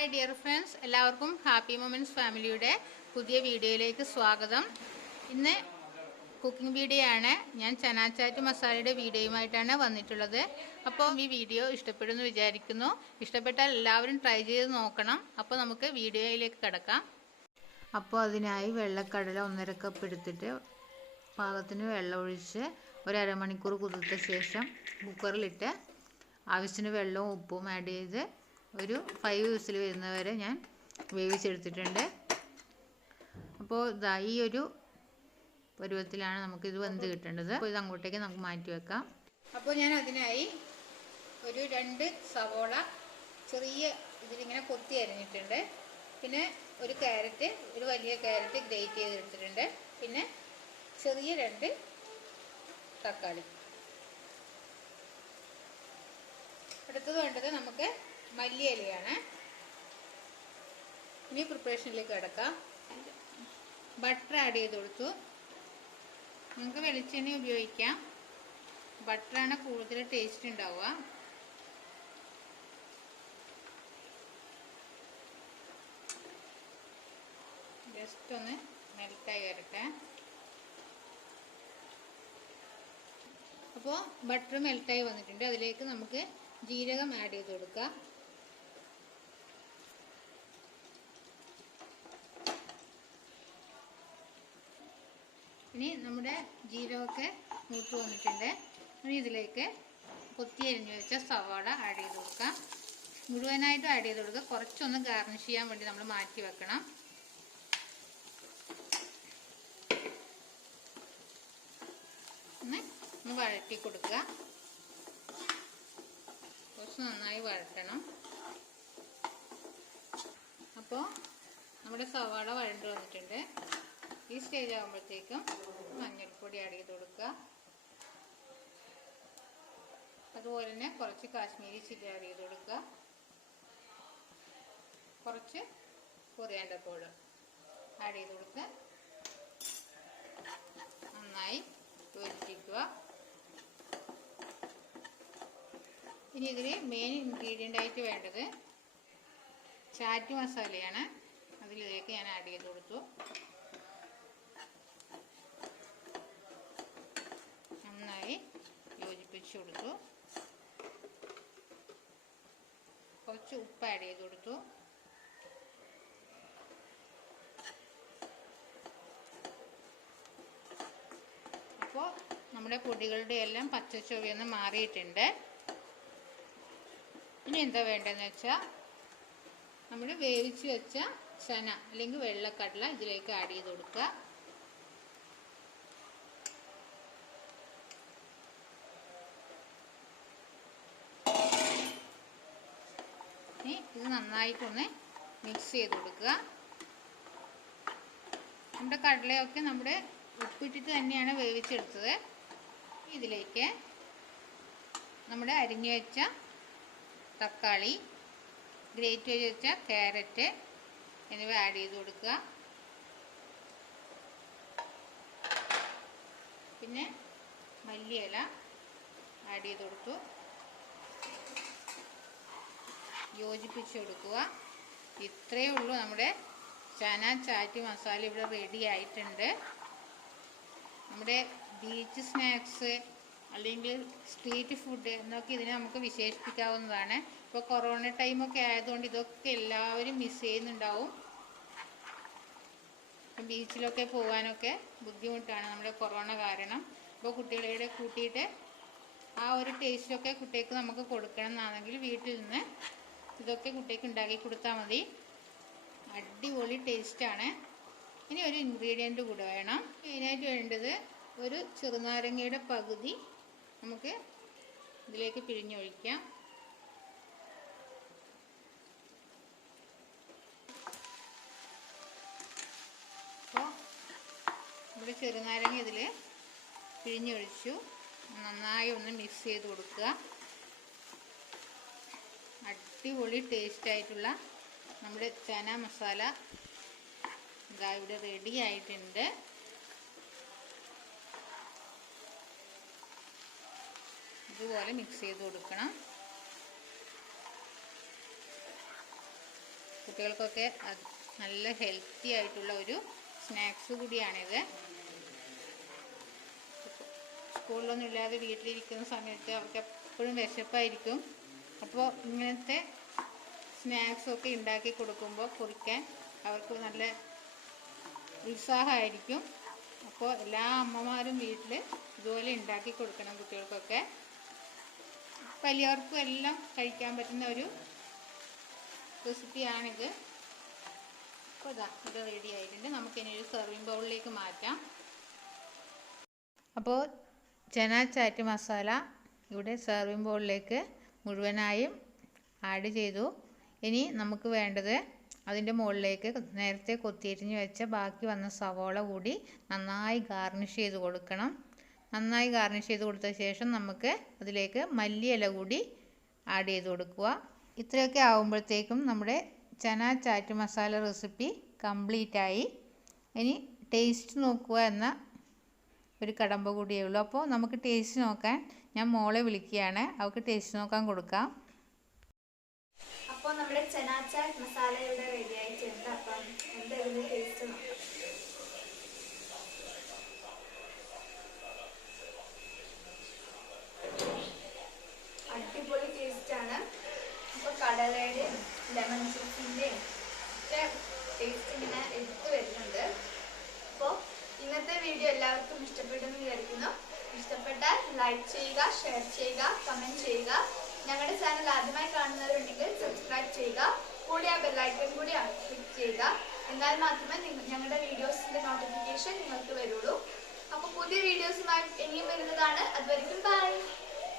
Hi dear friends, എല്ലാവർക്കും happy moments ഫാമിലിയുടെ പുതിയ വീഡിയോയിലേക്ക് സ്വാഗതം. ഇന്ന് കുക്കിംഗ് വീഡിയോ ആണ്. ഞാൻ ചനാ ചാറ്റ് മസാലയുടെ വീഡിയോയുമായിട്ടാണ് വന്നിട്ടുള്ളത്. അപ്പോൾ ഈ വീഡിയോ ഇഷ്ടപ്പെടുമെന്ന് വിചാരിക്കുന്നു. ഇഷ്ടപ്പെട്ടാൽ എല്ലാവരും ട്രൈ ചെയ്ത് നോക്കണം. അപ്പോൾ നമുക്ക് വീഡിയോയിലേക്ക് കിടക്കാം. അപ്പോൾ അതിനായി വെള്ളക്കടല 1.5 കപ്പ് എടുത്തിട്ട് പാകത്തിന് വെള്ളം ഒഴിച്ച് ഒരു അരമണിക്കൂർ കുതിർത്ത ശേഷം കുക്കറിലിട്ട് ആവശ്യത്തിന് വെള്ളവും ഉപ്പും ആഡ് ചെയ്ത് ഒരു 5 വിസിൽ വരുന്നവരെ ഞാൻ വേവിച്ചെടുത്തിട്ടുണ്ട്. അപ്പോൾ ഇതാ ഈ ഒരു പരുവത്തിലാണ് നമുക്കിത് വെന്ത് കിട്ടേണ്ടത്. അപ്പോൾ ഇത് അങ്ങോട്ടേക്ക് നമുക്ക് മാറ്റി വെക്കാം. അപ്പോൾ ഞാൻ അതിനായി ഒരു 2 സവോള ചെറിയ ഇതിലിങ്ങനെ കൊത്തി അരിഞ്ഞിട്ടുണ്ട്. പിന്നെ ഒരു ക്യാരറ്റ്, ഒരു വലിയ ക്യാരറ്റ് ഗ്രേറ്റ് ചെയ്തെടുത്തിട്ടുണ്ട്. പിന്നെ ചെറിയ 2 തക്കാളി. അടുത്തത് വേണ്ടത് നമുക്ക് മല്ലിയിലയാണ്. ഇനി പ്രിപ്പറേഷനിലേക്ക് കിടക്കാം. ബട്ടർ ആഡ് ചെയ്ത് കൊടുത്തു. നമുക്ക് വെളിച്ചെണ്ണ ഉപയോഗിക്കാം. ബട്ടറാണ് കൂടുതൽ ടേസ്റ്റ് ഉണ്ടാവുക. ജസ്റ്റ് ഒന്ന് മെൽറ്റായി വരട്ടെ. അപ്പോൾ ബട്ടർ മെൽറ്റായി വന്നിട്ടുണ്ട്. അതിലേക്ക് നമുക്ക് ജീരകം ആഡ് ചെയ്ത് കൊടുക്കാം. ഇനി നമ്മുടെ ജീരകമൊക്കെ മൂത്ത് വന്നിട്ടുണ്ട്. ഇനി ഇതിലേക്ക് കൊത്തി അരിഞ്ഞു വെച്ച സവാള ആഡ് ചെയ്ത് കൊടുക്കാം. മുഴുവനായിട്ടും ആഡ് ചെയ്ത് കൊടുക്കുക. കുറച്ചൊന്ന് ഗാർണിഷ് ചെയ്യാൻ വേണ്ടി നമ്മൾ മാറ്റി വെക്കണം. ഒന്ന് വഴറ്റി കൊടുക്കുക. കുറച്ച് നന്നായി വഴറ്റണം. അപ്പോൾ നമ്മുടെ സവാള വഴണ്ട് വന്നിട്ടുണ്ട്. ഈ സ്റ്റേജ് ആകുമ്പോഴത്തേക്കും മഞ്ഞൾപ്പൊടി ആഡ് ചെയ്ത് കൊടുക്കുക. അതുപോലെ തന്നെ കുറച്ച് കാശ്മീരി ചില്ലി ആഡ് ചെയ്ത് കൊടുക്കുക. കുറച്ച് കൊറിയാൻഡർ പൗഡർ ആഡ് ചെയ്ത് കൊടുക്കുക. നന്നായി യോജിപ്പിക്കുക. ഇനി ഇതിൽ മെയിൻ ഇൻഗ്രീഡിയൻ്റ് ആയിട്ട് വേണ്ടത് ചാറ്റ് മസാലയാണ്. അതിലേക്ക് ഞാൻ ആഡ് ചെയ്ത് കൊടുത്തു. നന്നായി യോജിപ്പിച്ച് കൊടുത്തു. കുറച്ച് ഉപ്പ് ആഡ് ചെയ്ത് കൊടുത്തു. അപ്പോൾ നമ്മുടെ പൊടികളുടെ എല്ലാം പച്ചച്ചുവയൊന്ന് മാറിയിട്ടുണ്ട്. ഇനി എന്താ വേണ്ടതെന്ന് വെച്ചാൽ നമ്മൾ വേവിച്ച് വെച്ച ചന അല്ലെങ്കിൽ വെള്ളക്കടല ഇതിലേക്ക് ആഡ് ചെയ്ത് കൊടുക്കുക. ഇനി ഇത് നന്നായിട്ടൊന്ന് മിക്സ് ചെയ്ത് കൊടുക്കുക. നമ്മുടെ കടലയൊക്കെ നമ്മുടെ ഉപ്പിട്ടിട്ട് തന്നെയാണ് വേവിച്ചെടുത്തത്. ഇതിലേക്ക് നമ്മുടെ അരിഞ്ഞു വെച്ച തക്കാളി, ഗ്രേറ്റ് ചെയ്ത് വെച്ച ക്യാരറ്റ് എന്നിവ ആഡ് ചെയ്ത് കൊടുക്കുക. പിന്നെ മല്ലിയില ആഡ് ചെയ്ത് കൊടുത്തു. യോജിപ്പിച്ച് കൊടുക്കുക. ഇത്രയേ ഉള്ളൂ. നമ്മുടെ ചന ചാറ്റ് മസാല ഇവിടെ റെഡി ആയിട്ടുണ്ട്. നമ്മുടെ ബീച്ച് സ്നാക്സ് അല്ലെങ്കിൽ സ്ട്രീറ്റ് ഫുഡ് എന്നൊക്കെ ഇതിനെ നമുക്ക് വിശേഷിപ്പിക്കാവുന്നതാണ്. ഇപ്പോൾ കൊറോണ ടൈമൊക്കെ ആയതുകൊണ്ട് ഇതൊക്കെ എല്ലാവരും മിസ് ചെയ്യുന്നുണ്ടാവും. ബീച്ചിലൊക്കെ പോകാനൊക്കെ ബുദ്ധിമുട്ടാണ് നമ്മുടെ കൊറോണ കാരണം. ഇപ്പോൾ കുട്ടികളെ കൂട്ടിയിട്ട് ആ ഒരു ടേസ്റ്റൊക്കെ കുട്ടികൾക്ക് നമുക്ക് കൊടുക്കണം എന്നാണെങ്കിൽ വീട്ടിൽ നിന്ന് ഇതൊക്കെ കുട്ടികൾക്ക് ഉണ്ടാക്കി കൊടുത്താൽ മതി. അടിപൊളി ടേസ്റ്റാണ്. ഇനി ഒരു ഇൻഗ്രീഡിയൻറ്റ് കൂടെ വേണം. മെയിനായിട്ട് വേണ്ടത് ഒരു ചെറുനാരങ്ങയുടെ പകുതി നമുക്ക് ഇതിലേക്ക് പിഴിഞ്ഞൊഴിക്കാം. അപ്പോൾ നമ്മുടെ ചെറുനാരങ്ങ ഇതിൽ പിഴിഞ്ഞൊഴിച്ചു. നന്നായി ഒന്ന് മിക്സ് ചെയ്ത് കൊടുക്കുക. അടിപൊളി ടേസ്റ്റായിട്ടുള്ള നമ്മുടെ ചന മസാല ഇതാ ഇവിടെ റെഡി ആയിട്ടുണ്ട്. ഇതുപോലെ മിക്സ് ചെയ്ത് കൊടുക്കണം. കുട്ടികൾക്കൊക്കെ നല്ല ഹെൽത്തി ആയിട്ടുള്ള ഒരു സ്നാക്സ് കൂടിയാണിത്. സ്കൂളിലൊന്നും ഇല്ലാതെ വീട്ടിലിരിക്കുന്ന സമയത്ത് അവർക്ക് എപ്പോഴും വിശപ്പായിരിക്കും. അപ്പോൾ ഇങ്ങനത്തെ സ്നാക്സൊക്കെ ഉണ്ടാക്കി കൊടുക്കുമ്പോൾ കുറിക്കാൻ അവർക്ക് നല്ല ഉത്സാഹമായിരിക്കും. അപ്പോൾ എല്ലാ അമ്മമാരും വീട്ടിൽ ഇതുപോലെ ഉണ്ടാക്കി കൊടുക്കണം കുട്ടികൾക്കൊക്കെ. വലിയവർക്കും എല്ലാം കഴിക്കാൻ പറ്റുന്ന ഒരു റെസിപ്പിയാണിത്. അപ്പോൾ ഇത് റെഡി ആയിട്ടുണ്ട്. നമുക്കിനി ഒരു സെർവിങ് ബൗളിലേക്ക് മാറ്റാം. അപ്പോൾ ചന ചാറ്റ് മസാല ഇവിടെ സെർവിങ് ബൗളിലേക്ക് മുഴുവനായും ആഡ് ചെയ്തു. ഇനി നമുക്ക് വേണ്ടത് അതിൻ്റെ മുകളിലേക്ക് നേരത്തെ കൊത്തിയരിഞ്ഞ് വെച്ച ബാക്കി വന്ന സവോള കൂടി നന്നായി ഗാർണിഷ് ചെയ്ത് കൊടുക്കണം. നന്നായി ഗാർണിഷ് ചെയ്ത് കൊടുത്ത ശേഷം നമുക്ക് അതിലേക്ക് മല്ലിയില കൂടി ആഡ് ചെയ്ത് കൊടുക്കുക. ഇത്രയൊക്കെ ആകുമ്പോഴത്തേക്കും നമ്മുടെ ചന ചാറ്റ് മസാല റെസിപ്പി കംപ്ലീറ്റായി. ഇനി ടേസ്റ്റ് നോക്കുക എന്ന ഒരു കടമ്പ കൂടിയേ ഉള്ളൂ. അപ്പോൾ നമുക്ക് ടേസ്റ്റ് നോക്കാൻ ഞാൻ മോളെ വിളിക്കുകയാണ്. അവൾക്ക് ടേസ്റ്റ് നോക്കാൻ കൊടുക്കാം. അപ്പോൾ നമ്മുടെ ചന ചാറ്റ് മസാല ഇവിടെ റെഡി ആയിട്ടുണ്ട്. അപ്പം എന്തായാലും ടേസ്റ്റ് നോക്കാം. അടിപൊളി ടേസ്റ്റാണ്. അപ്പോൾ കടലയുടെയും ലെമൺ ജ്യൂസിൻ്റെയും ഒക്കെ ടേസ്റ്റ് ഇങ്ങനെ എടുത്തു വരുന്നുണ്ട്. അപ്പോൾ ഇന്നത്തെ വീഡിയോ എല്ലാവർക്കും ഇഷ്ടപ്പെട്ടെന്ന് വിചാരിക്കുന്നു. ഇഷ്ടപ്പെട്ടാൽ ലൈക്ക് ചെയ്യുക, ഷെയർ ചെയ്യുക, കമൻറ്റ് ചെയ്യുക. ഞങ്ങളുടെ ചാനൽ ആദ്യമായി കാണുന്നവരുണ്ടെങ്കിൽ സബ്സ്ക്രൈബ് ചെയ്യുക. കൂടി ആ ബെല്ലൈക്കൺ കൂടി ക്ലിക്ക് ചെയ്യുക. എന്നാൽ മാത്രമേ ഞങ്ങളുടെ വീഡിയോസിൻ്റെ നോട്ടിഫിക്കേഷൻ നിങ്ങൾക്ക് വരുള്ളൂ. അപ്പോൾ പുതിയ വീഡിയോസുമായി ഇനിയും വരുന്നതാണ്. അതുവരെയും ബൈ.